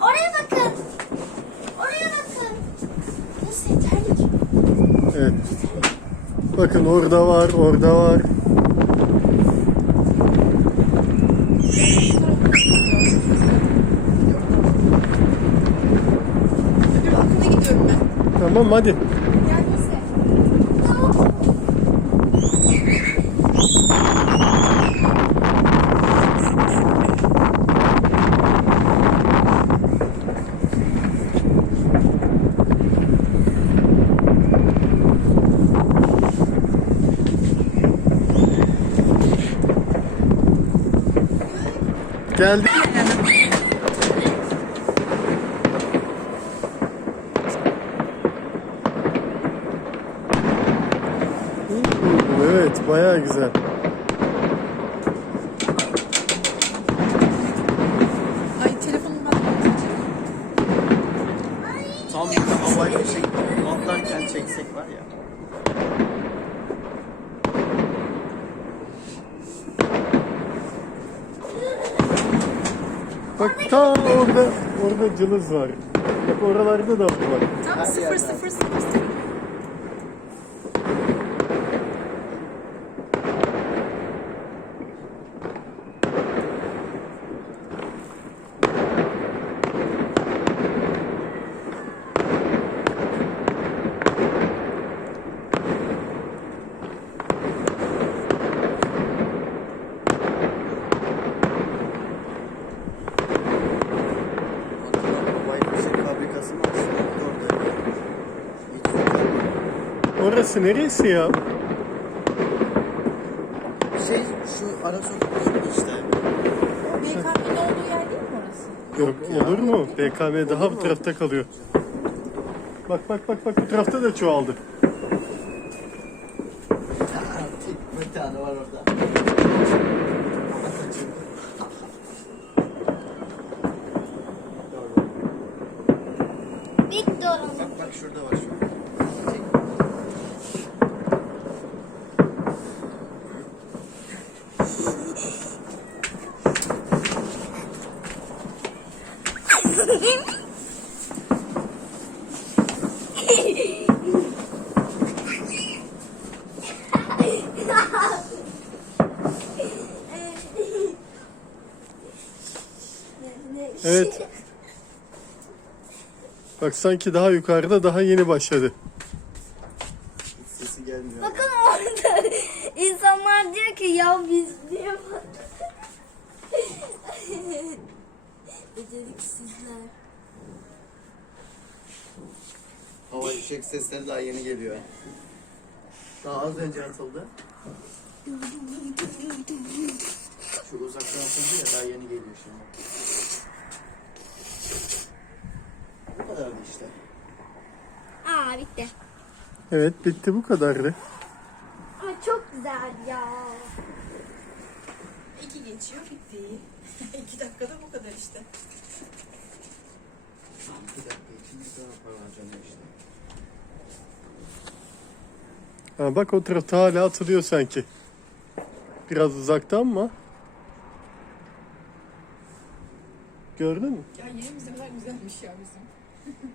Oraya bakın. Oraya bakın. Nasıl yeterli ki? Evet. Bakın orada var, orada var. Tamam hadi. Geldi. Evet, bayağı güzel. Ay telefonum ben tam bir havayla şey atlarken çeksek var ya. Bak ta orada, orada cılız var. Bak oralarda da var. Tam sıfır sıfır sıfır sıfır. Orası neresi ya? Şey şu ara sokak işte. O BKM'nin olduğu yer değil mi orası? Yok olur mu? BKM daha bu tarafta kalıyor. Bak bak bak bak bu tarafta da çoğaldı. Bir tane var orada. Victor. Bak bak şurada var şu. Evet. Bak sanki daha yukarıda daha yeni başladı. Hiç sesi gelmiyor. Bakın orada insanlar diyor ki ya biz diye Beceriksizler. Hava fişek sesleri daha yeni geliyor. Daha az önce atıldı. Şu uzaktan atıldı ya daha yeni geliyor şimdi. Bu kadardı işte. Aa bitti. Evet bitti bu kadardı. Ama çok güzel ya. İki geçiyor bitti. İki dakikada bu kadar işte. Bir dakika içinde daha para harcanıyor işte. Ha, bak o tarafta hala atılıyor sanki. Biraz uzakta ama. Gördün mü? Ya yerimiz ne kadar güzelmiş ya bizim.